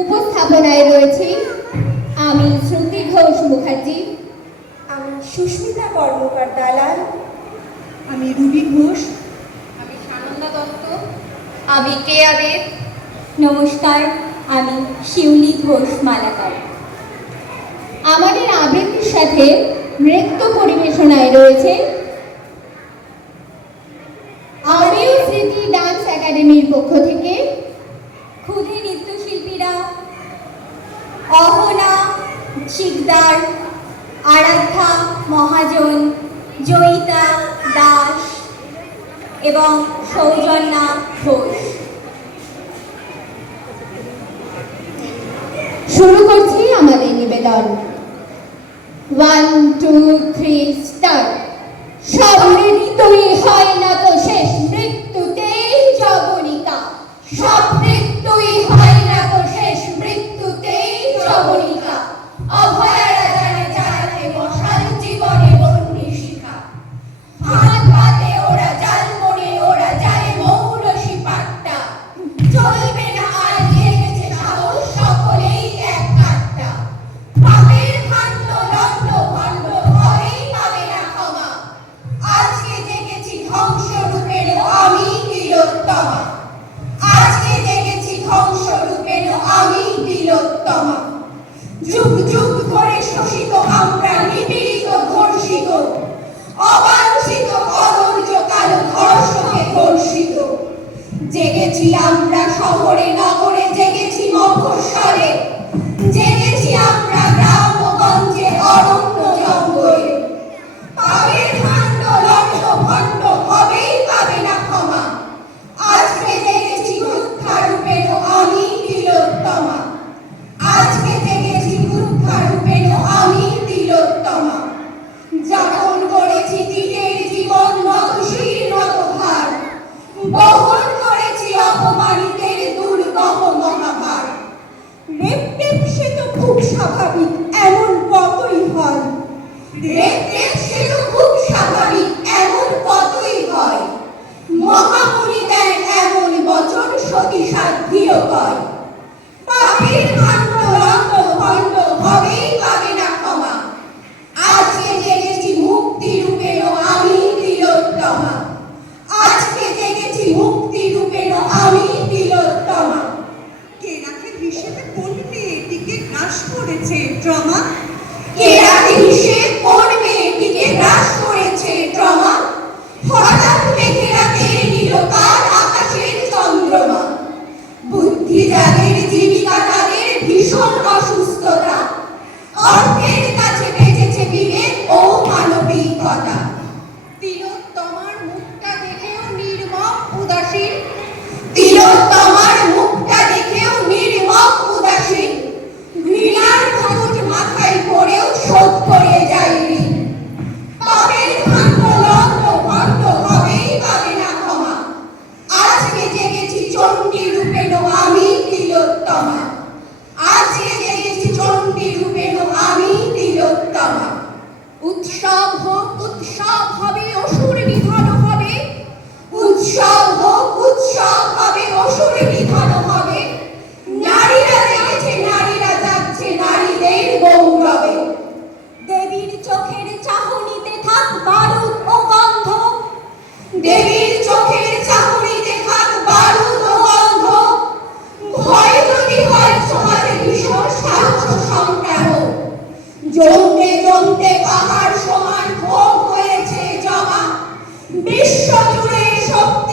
উপস্থাপনায় রয়েছি আমি শ্রুতি ঘোষ মুখার্জি, আমি সুস্মিতা কর্মকার দালাল, আমি রুবি ঘোষ, আমি সানন্দা দত্ত, আমি কেয়া দেব। নমস্কার, আমি শিউলি ঘোষ মালাকার। আমাদের আবৃত্তির সাথে নৃত্য পরিবেশনায় রয়েছে আমিও স্মৃতি ডান্স একাডেমির পক্ষ থেকে ক্ষুদে নৃত্যশিল্পীরা অহনা শিকদার, আরাধ্যা মহাজন, জয়িতা দাস এবং সৌজন্যা ঘোষ। শুরু করছি আমাদের নিবেদন। 1, 2, 3 স্টার্ট। সব মৃত্যুই হয় না তো শেষ, মৃত্যুতেই যবনিকা। সব মৃত্যুই হয় না তো শেষ, মৃত্যুতেই যবনিকা। অভয়ারা জানে জানাতে মশাল জীবনে বন্যী শিখা। হাত পাতে ওরা জাল মনে, ওরা যায় মৌরসী পাট্টা। চলবে না আর জেগেছে সাহস, সকলেই এক কাট্টা। পাপের ভাণ্ড লণ্ড ভণ্ড হবেই পাবে না ক্ষমা। আজকে জেগেছি ধ্বংসরূপের আমি তিলোত্তমা। আজকে জেগেছি ধ্বংসরূপের আমি তিলোত্তমা। যুগ যুগ ধরে শোষিত আমরা, নিপীড়িত ধর্ষিত, অবাঞ্ছিত কদর্য কালো ধর্ষকে ধর্ষিত। জেগেছি আমরা শহরে নগরে, জেগেছি মফস্বলে, জেগেছি আমরা গ্রাম গঞ্জে অরণ্য জঙ্গলে। পাপের ভাণ্ড লণ্ড ভণ্ড হবেই পাবে না ক্ষমা। আজকে জেগেছি বৃদ্ধারূপের আমি তিলোত্তমা। আজকে জেগেছি বৃদ্ধারূপের আমি তিলোত্তমা। যাপন করেছি দিনের জীবন নতশির নতভার, বহন করেছি অপমানিতের দুর্গম মহাভার। রেপ সে তো খুব স্বাভাবিক, এমন কতই হয়। রেপ সে তো খুব স্বাভাবিক, এমন কতই হয়। মহামুনি দেন এমন বচন, সতী সাধ্যিও কয়। পাপের ভাণ্ড লণ্ড ভণ্ড হবেই পাবে না ক্ষমা। আজকে জেগেছি মুক্তি রূপের আমি তিলোত্তমা। আজকে জেগেছি মুক্তি রূপের আমি তিলোত্তমা। কেরাকের হিসেবে কোন মেয়েটিকে গ্রাস করেছে ট্রমা? কেরাকে হিসেব কোন মেয়েটিকে গ্রাস করেছে ট্রমা? হঠাৎ মেঘেরা কেড়ে নিল তার আকাশের চন্দ্রমা। বুদ্ধি যাদের, জীবিকা তাদের, ভীষণ অসুস্থতা। অর্থের কাছে বেঁচেছে বিবেক ও মানবিকতা। তিলোত্তমার মুখটা দেখেও নির্মম উদাসীন, তিলোত্তমার মুখটা দেখেও নির্মম উদাসীন। ঘৃণার মুকুট মাথায় পড়েও শোধ করে যায় ঋণ। পাপের ভাণ্ড লণ্ড ভণ্ড হবেই পাবে না ক্ষমা। আজকে জেগেছি চণ্ডী রূপের আমি তিলোত্তমা। আজকে জেগেছি চণ্ডী রূপের আমি তিলোত্তমা। উৎসব হোক, উৎসব হবে, অসুর নিধন হবে। উৎসব হোক, উৎসব হবে, অসুর নিধন হবে। নারীরা জেগেছে, নারীরা যাচ্ছে নারীদের গৌরবে। দেবীর চোখের চাহনিতে থাক বারুদ ও গন্ধ, দেবীর চোখের চাহনিতে থাক বারুদ ও গন্ধ। ভয় যদি হয় সমাজে ভীষণ সাহস সংগ্রাম। জমতে জমতে পাহাড় সমান ক্ষোভ হয়েছে জমা। বিশ্ব জুড়ে শক্তি